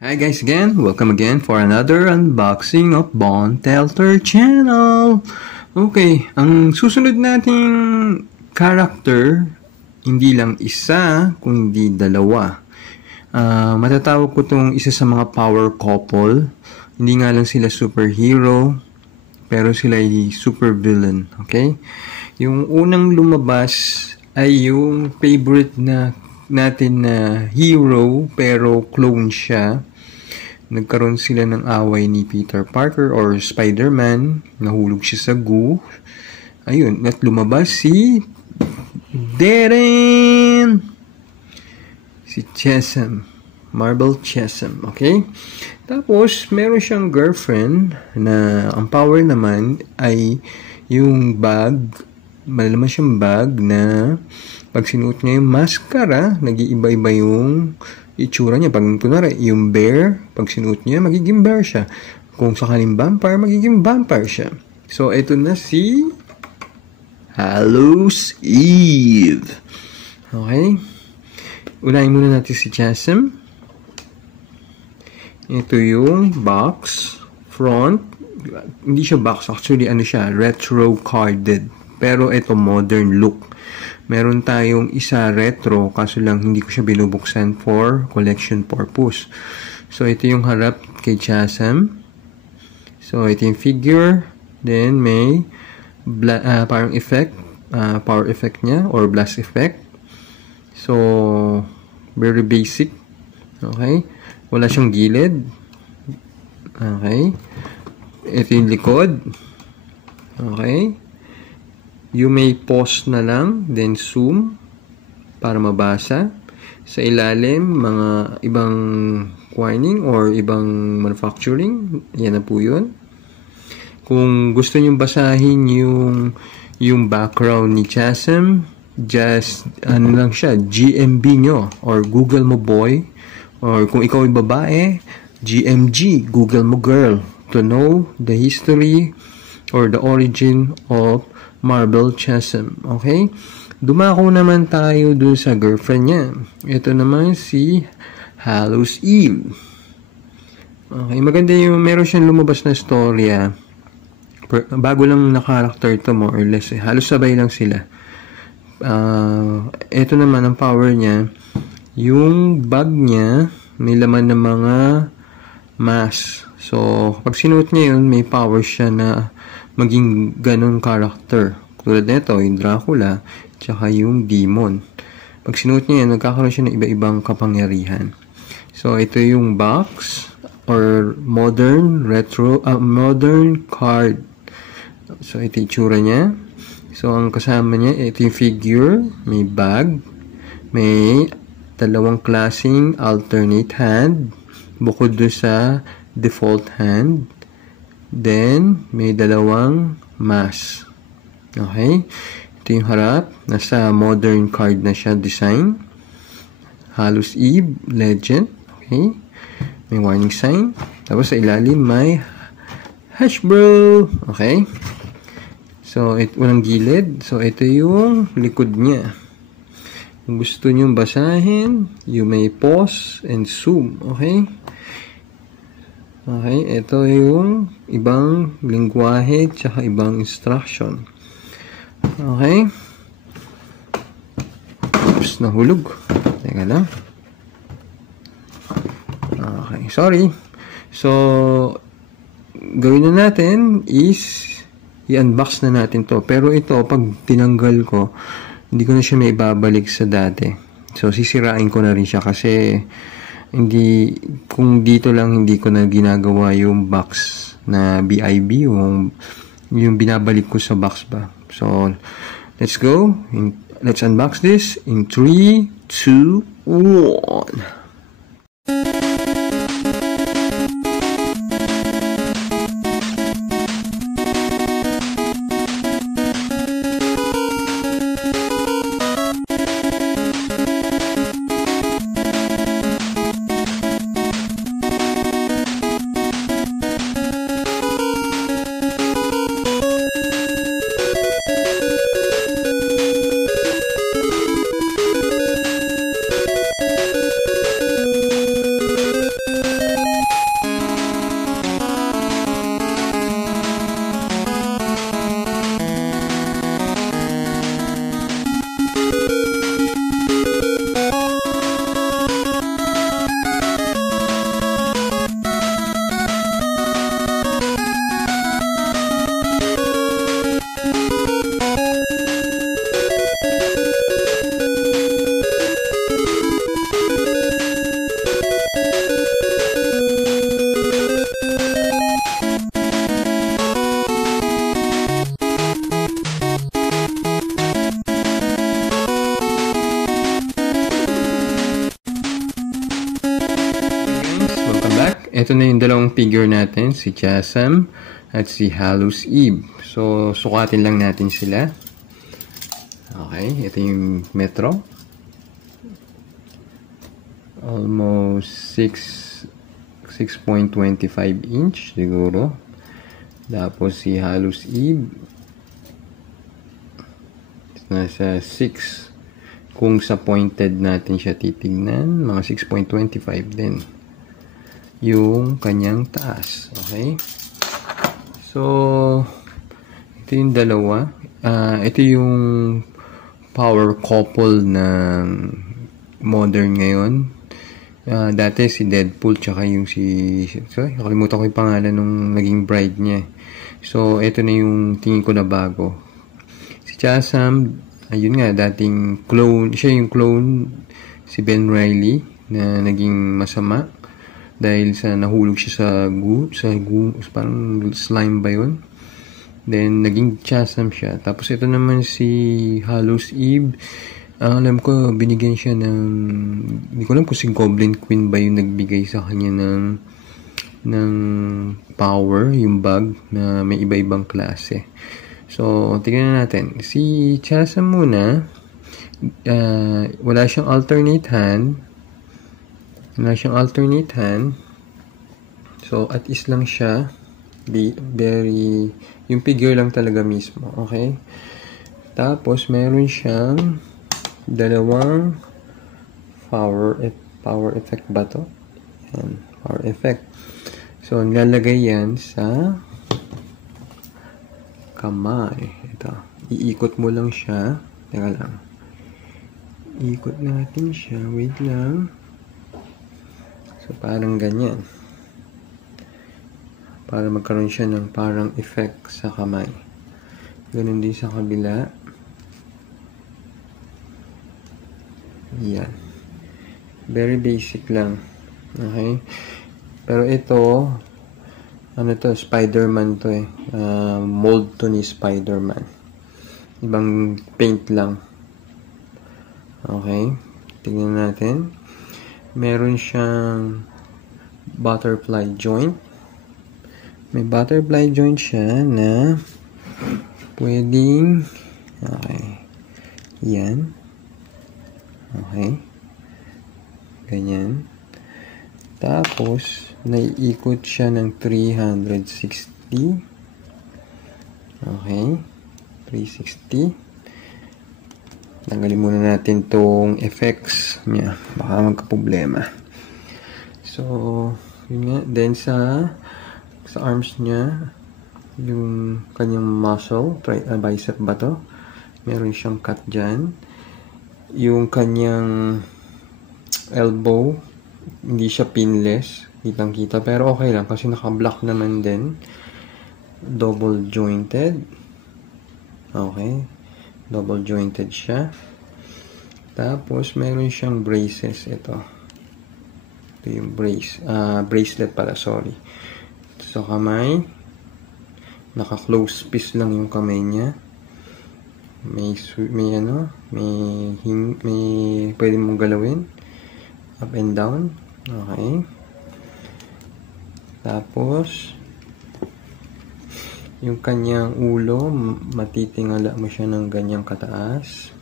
Hi guys again, welcome again for another unboxing of Bon Telter channel. Okay, ang susunod nating character, hindi lang isa, kundi dalawa. Matatawag ko itong isa sa mga power couple. Hindi nga lang sila superhero, pero sila ay super villain. Okay? Yung unang lumabas ay yung favorite natin na hero, pero clone siya. Nagkaroon sila ng away ni Peter Parker or Spider-Man. Nahulog siya sa goo. Ayun, at lumabas si Darren! Si Chasm. Marble Chasm, okay? Tapos, meron siyang girlfriend na ang power naman ay yung bag. Malaman siyang bag na pag sinuot niya yung mascara, nag-iiba-iba yung itsura niya. Pag kunwari, yung bear, pag sinuot niya, magiging bear siya. Kung sakaling vampire, magiging vampire siya. So, ito na si Hallows Eve. Okay? Unahin muna natin si Chasm. Ito yung box. Front. Hindi siya box. Actually, ano siya? Retro carded. Pero ito, modern look. Meron tayong isa retro, kaso lang hindi ko siya binubuksan for collection purpose. So, ito yung harap kay Chasm. So, ito yung figure. Then, may parang effect. Power effect niya or blast effect. So, very basic. Okay. Wala siyang gilid. Okay. Ito yung likod. Okay. You may pause na lang, then zoom para mabasa. Sa ilalim, mga ibang warning or ibang manufacturing. Yan na po yun. Kung gusto nyo basahin yung background ni Chasm, just, ano lang siya, GMB nyo or Google mo boy. Or kung ikaw ay babae, GMG, Google mo girl. To know the history or the origin of Marble Chasm. Okay? Dumako naman tayo dun sa girlfriend niya. Ito naman si Hallows Eve. Okay, maganda yung meron siyang lumabas na storya. Bago lang na character to, more or less. Halos sabay lang sila. Ito naman ang power niya. Yung bag niya may laman ng mga mask. So, pag sinuot niya yun, may power siya na maging ganun character. Tulad nito, yung Dracula, tsaka yung Demon. Pag sinuot niya yan, nagkakaroon siya ng iba-ibang kapangyarihan. So, ito yung box or modern card. So, ito yung itsura niya. So, ang kasama niya, ito yung figure, may bag, may dalawang klaseng alternate hand, bukod doon sa default hand. Then, may dalawang mask. Okay? Ito yung harap. Nasa modern card na siya design. Hallows Eve, legend. Okay? May warning sign. Tapos sa ilalim may Hasbro. Okay? So, walang gilid. So, ito yung likod niya. Kung gusto nyo basahin, you may pause and zoom. Okay? Okay, ito yung ibang lingwahe tsaka ibang instruction. Okay. Oops, nahulog. Teka lang. Okay, sorry. So, gawin na natin is i-unbox na natin to. Pero ito, pag tinanggal ko, hindi ko na siya may ibabalik sa dati. So, sisirain ko na rin siya kasi kung dito lang hindi ko na ginagawa yung box na BIB, yung binabalik ko sa box ba. So, let's go. Let's unbox this in 3, 2, 1. ito na yung dalawang figure natin, si Chasm at si Hallows Eve. So, sukatin lang natin sila. Okay, ito yung metro. Almost 6.25 inch siguro. Tapos si Hallows Eve nasa 6. Kung sa pointed natin siya titignan, mga 6.25 din yung kanyang taas. Okay, so ito yung dalawa. Ito yung power couple ng modern ngayon. Dati si Deadpool tsaka yung nakalimutan ko yung pangalan nung naging bride niya. So ito na yung tingin ko na bago. Si Chasm, ayun nga, dating clone, siya yung clone si Ben Reilly na naging masama dahil sa nahulog siya sa goo, parang slime ba yun? Then naging Chasm siya. Tapos ito naman si Hallows Eve. Alam ko binigyan siya ng, hindi ko alam kung si Goblin Queen ba yung nagbigay sa kanya ng power, yung bag na may iba-ibang klase. So, tingnan natin. Si Chasm muna, wala siyang alternate hand. So, at is lang siya. Yung figure lang talaga mismo. Okay? Tapos, meron siyang dalawang power effect ba to? Yan, power effect. So, nilalagay yan sa kamay. Ito. Iikot mo lang siya. Teka lang. Iikot natin siya. Wait lang. So, parang ganyan. Para magkaroon siya ng parang effect sa kamay. Ganun din sa kabila. Yan. Very basic lang. Okay? Pero ito, ano to, Spider-Man to eh. Mold to ni Spider-Man. Ibang paint lang. Okay. Tingnan natin. Meron siyang butterfly joint. May butterfly joint siya na pwedeng, okay, yan. Okay. Ganyan. Tapos, naiikot siya ng 360. Okay. 360. Tanggalin muna natin tong effects niya. Baka magka-problema. So, yun nga. Then, sa arms niya, yung kanyang muscle, bicep ba to? Meron siyang cut dyan. Yung kanyang elbow, hindi siya pinless, kitang-kita, pero okay lang kasi naka-block naman din. Double jointed. Okay. Double jointed siya. Tapos meron siyang braces ito. Ito yung bracelet pala, sorry. Sa kamay, naka-close fist lang yung kamay niya. May pwede mong galawin. Up and down. Okay. Tapos, yung kanyang ulo, matitingala mo siya ng ganyang kataas.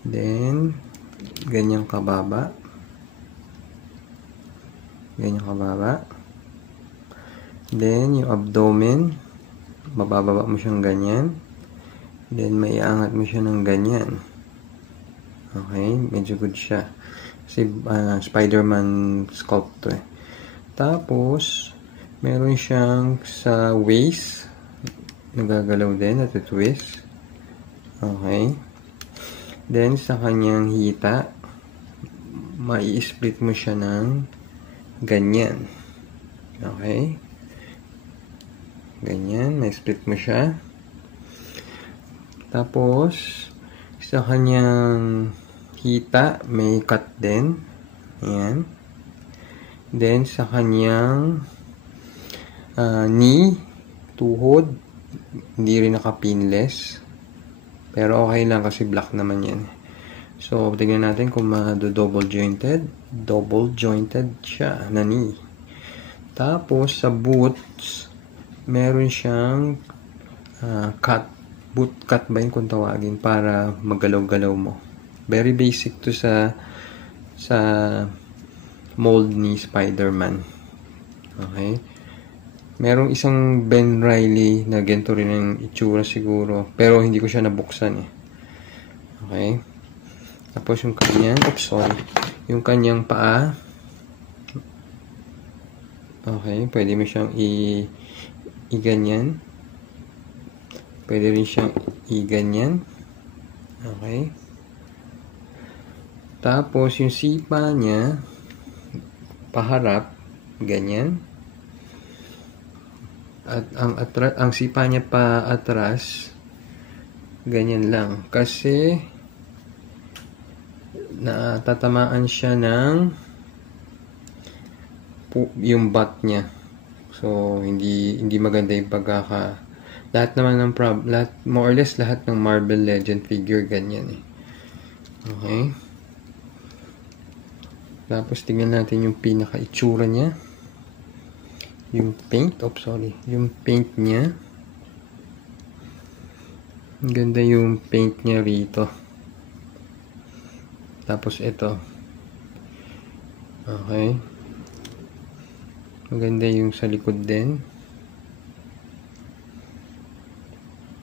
Then, ganyang kababa. Ganyang kababa. Then, yung abdomen, mabababa mo siyang ganyan. Then, maiangat mo siya ng ganyan. Okay, medyo good siya. Kasi Spider-Man sculpt to eh. Tapos, meron siyang sa waist, nagagalaw din at twist. Okay. Then, sa kanyang hita, mai-split mo siya ng ganyan. Okay. Ganyan, mai-split mo siya. Tapos, sa kanyang hita, may cut din. Ayan. Then, sa kanyang knee, tuhod, hindi rin naka-pinless. Pero okay lang kasi black naman yan. So, tingnan natin kung double jointed. Double jointed siya, nani. Tapos, sa boots, meron siyang cut. Boot cut ba yun kung tawagin para magalaw-galaw mo. Very basic to sa mold ni Spider-Man. Okay. Merong isang Ben Reilly na ganito rin ang itsura siguro. Pero hindi ko siya nabuksan eh. Okay. Tapos yung kanyang, yung kanyang paa. Okay. Pwede mo siyang i-ganyan. Pwede rin siyang i-ganyan. Okay. Tapos yung sipa niya, paharap, ganyan. At ang sipa niya pa atras, ganyan lang. Kasi natatamaan siya ng yung butt niya. So hindi maganda yung lahat naman ng more or less lahat ng Marvel Legend figure ganyan eh. Okay. Tapos tingnan natin yung pinaka-itsura niya. Yung paint, yung paint niya. Ang ganda yung paint niya rito. Tapos ito. Okay. Maganda yung sa likod din.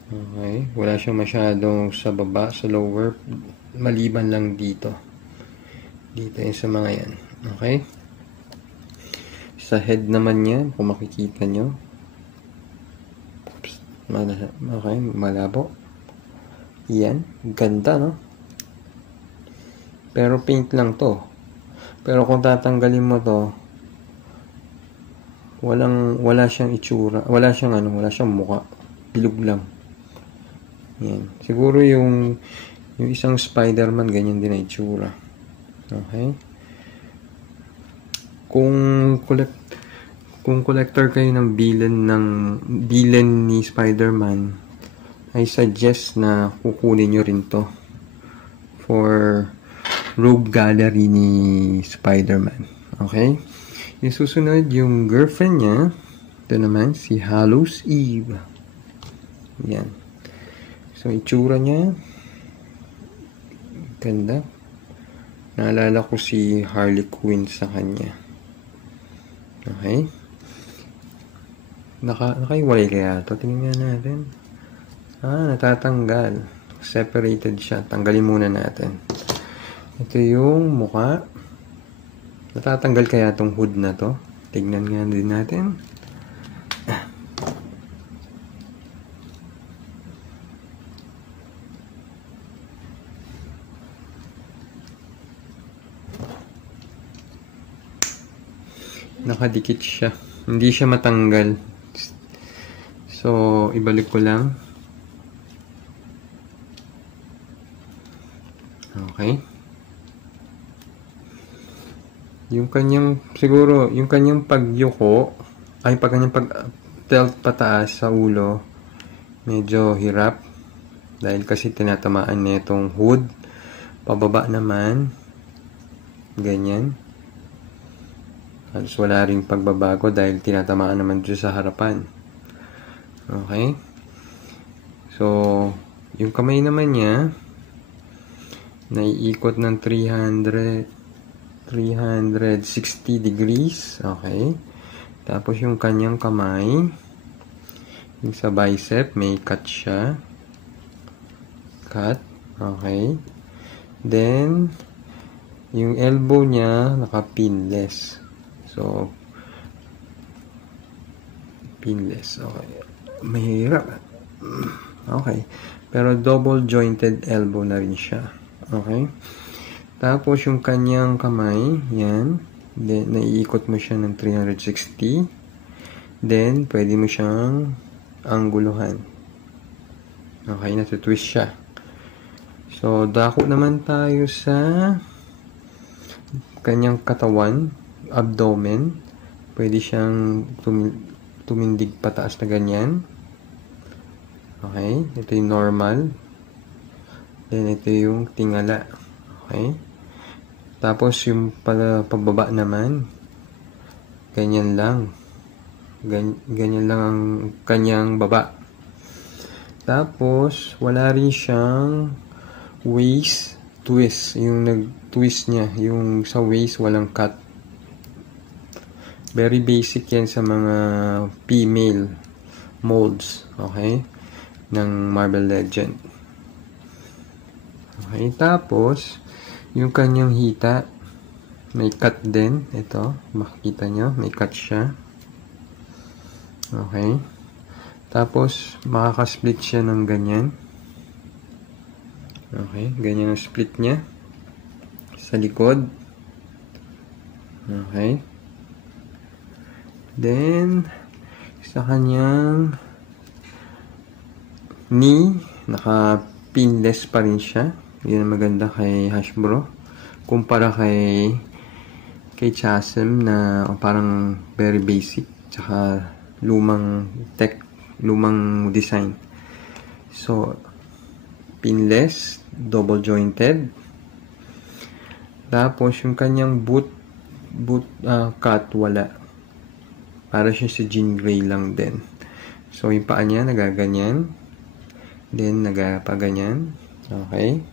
Okay. Wala siyang masyadong sa baba, sa lower. Maliban lang dito. Dito yung sa mga yan. Okay. Sa head naman niya, kung makikita nyo. Okay. Malabo. Yan. Ganda, no? Pero paint lang to. Pero kung tatanggalin mo to, wala siyang itsura. Wala siyang mukha. Bilog lang. Yan. Siguro yung isang Spider-Man, ganyan din ang itsura. Okay. Kung collector kayo ng bilen ni Spider-Man, I suggest na kukunin nyo rin to for Rogue Gallery ni Spider-Man. Okay. Yung susunod, yung girlfriend niya, ito naman, si Hallows Eve. Yan. So, itsura niya, ganda. Naalala ko si Harley Quinn sa kanya. Okay. Nakaiwalay kaya ito. Tingnan natin. Natatanggal. Separated siya. Tanggalin muna natin. Ito yung mukha. Natatanggal kaya itong hood na to. Tignan nga din natin. Nakadikit siya. Hindi siya matanggal. So, ibalik ko lang. Okay. Yung kanyang pagyuko, kanyang pag-tilt pataas sa ulo, medyo hirap. Dahil kasi tinatamaan na itong hood. Pababa naman. Ganyan. Halos wala ring pagbabago dahil tinatamaan naman dyan sa harapan. Okay. So, yung kamay naman niya, naiikot ng 360 degrees. Okay. Tapos yung kanyang kamay, yung sa bicep, may cut siya. Cut. Okay. Then, yung elbow niya, naka-pinless. So, pinless. Okay. Mahirap. Okay. Pero double jointed elbow na rin siya. Okay. Tapos yung kanyang kamay, yan. Then, naiikot mo siya ng 360. Then, pwede mo siyang angguluhan. Okay, natutwist siya. So, dako naman tayo sa kanyang katawan, abdomen. Pwede siyang tumindig pataas na ganyan. Okay, ito yung normal. Then, ito yung tingala. Okay? Tapos yung pababa naman, ganyan lang. Ganyan lang ang kanyang baba. Tapos, wala rin siyang waist twist. Yung nag-twist niya. Yung sa waist, walang cut. Very basic yan sa mga female molds. Okay? Ng Marble Legend. Okay? Tapos, yung kanyang hita, may cut din. Ito, makikita nyo. May cut siya. Okay? Tapos, makaka-split siya ng ganyan. Okay, ganyan ang split niya. Sa likod. Okay. Then, sa kanyang knee, naka-pinless pa rin siya. Yan ang maganda kay Hasbro. Kumpara kay Chasm na parang very basic. Tsaka lumang design. So, pinless, double jointed. Tapos, yung kanyang boot cut, wala. Para siya sa jean gray lang din. So, yung paa niya, nagaganyan. Then, nagapaganyan. Okay.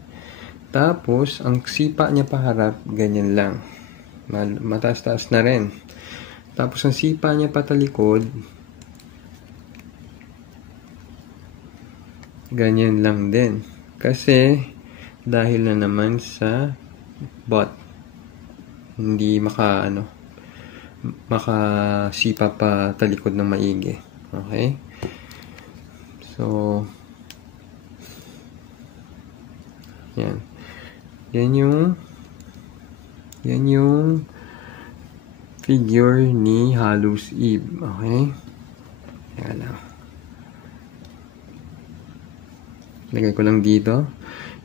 Tapos, ang sipa niya paharap, ganyan lang. Mataas-taas na rin. Tapos, ang sipa niya patalikod, ganyan lang din. Kasi, dahil na naman sa butt. Hindi makasipa pa talikod ng maigi. Okay? So, yan. Yan yung figure ni Hallows Eve. Okay? Yan lang. Lagay ko lang dito.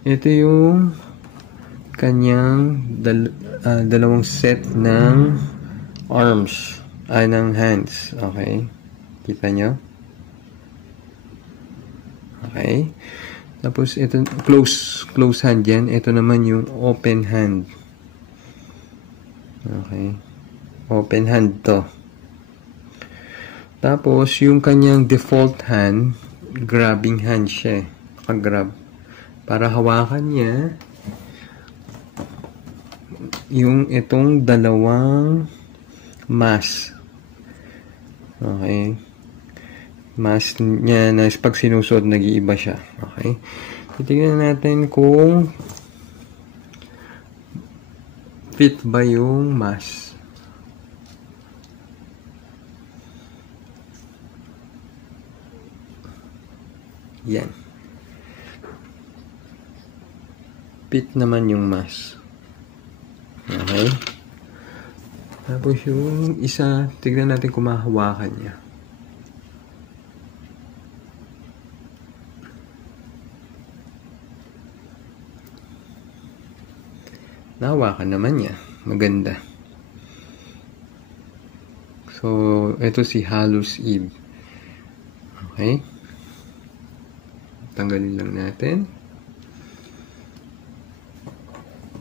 Ito yung kanyang dalawang set ng arms. Ng hands. Okay? Kita nyo? Okay? Tapos, ito, close hand yan. Ito naman yung open hand. Okay? Open hand to. Tapos, yung kanyang default hand, grabbing hand siya. Grab para hawakan niya yung itong dalawang mask. Okay, mask niya na pag sinusuot nag-iiba siya. Okay, titignan natin kung fit ba yung mask. Yan. Fit naman yung mask. Okay. Tapos yung isa, tignan natin kung mahawakan niya. Nahawakan naman niya. Maganda. So, ito si Hallows Eve. Okay. Tanggalin lang natin.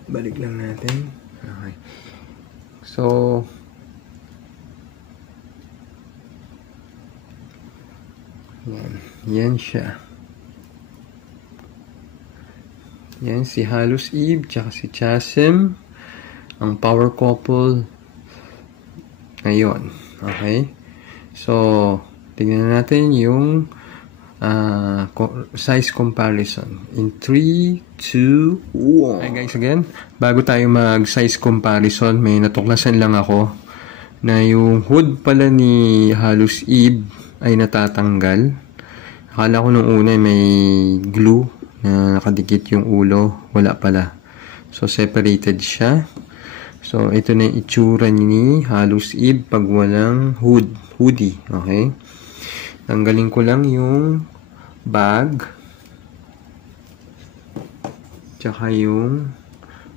Balik lang natin. Okay. So, yan siya. Yan si Hallows Eve tsaka si Chasm. Ang power couple ngayon. Okay? So, tingnan natin yung size comparison in 3, 2, 1. Hi guys, again, bago tayo mag size comparison, may natuklasan lang ako na yung hood pala ni Hallows Eve ay natatanggal. Akala ko nung una may glue na nakadikit yung ulo, wala pala. So separated siya. So ito na yung itsura ni Hallows Eve pag walang hoodie. Okay, tanggalin ko lang yung bag tsaka yung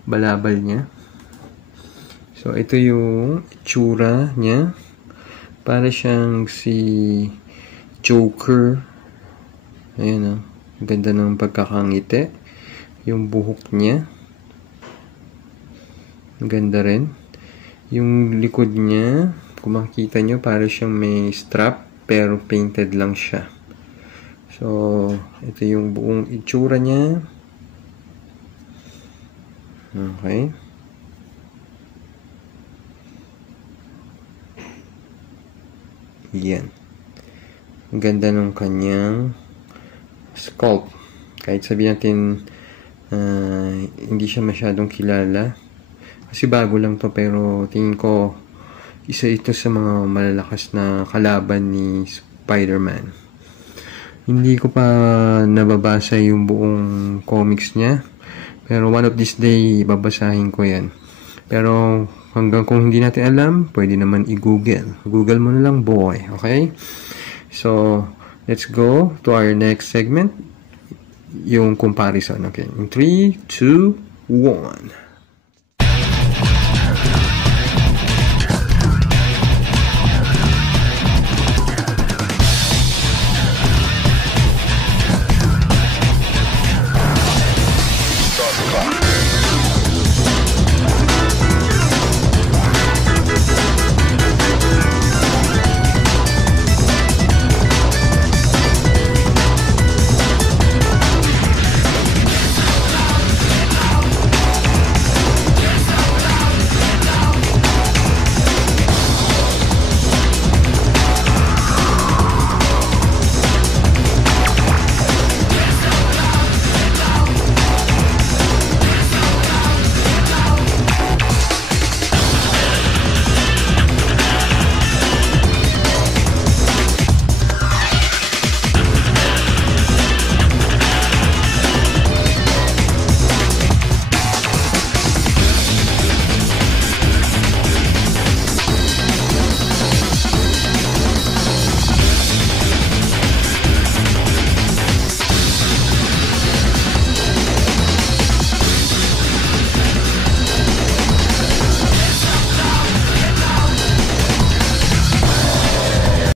balabal niya. So ito yung itsura niya, para siyang si Joker. Ayan o, ganda ng pagkakangiti. Yung buhok niya, Maganda rin. Yung likod niya, kung makikita nyo, para siyang may strap, pero painted lang siya. So, ito yung buong itsura niya. Okay. Yan. Ang ganda ng kanyang sculpt. Kahit sabihin natin hindi siya masyadong kilala. Kasi bago lang to, pero tingin ko isa ito sa mga malalakas na kalaban ni Spider-Man. Hindi ko pa nababasa yung buong comics niya. Pero one of this day, babasahin ko yan. Pero hanggang kung hindi natin alam, pwede naman i-google. Google mo na lang, boy. Okay? So, let's go to our next segment. Yung comparison. Okay? In 3, 2, 1.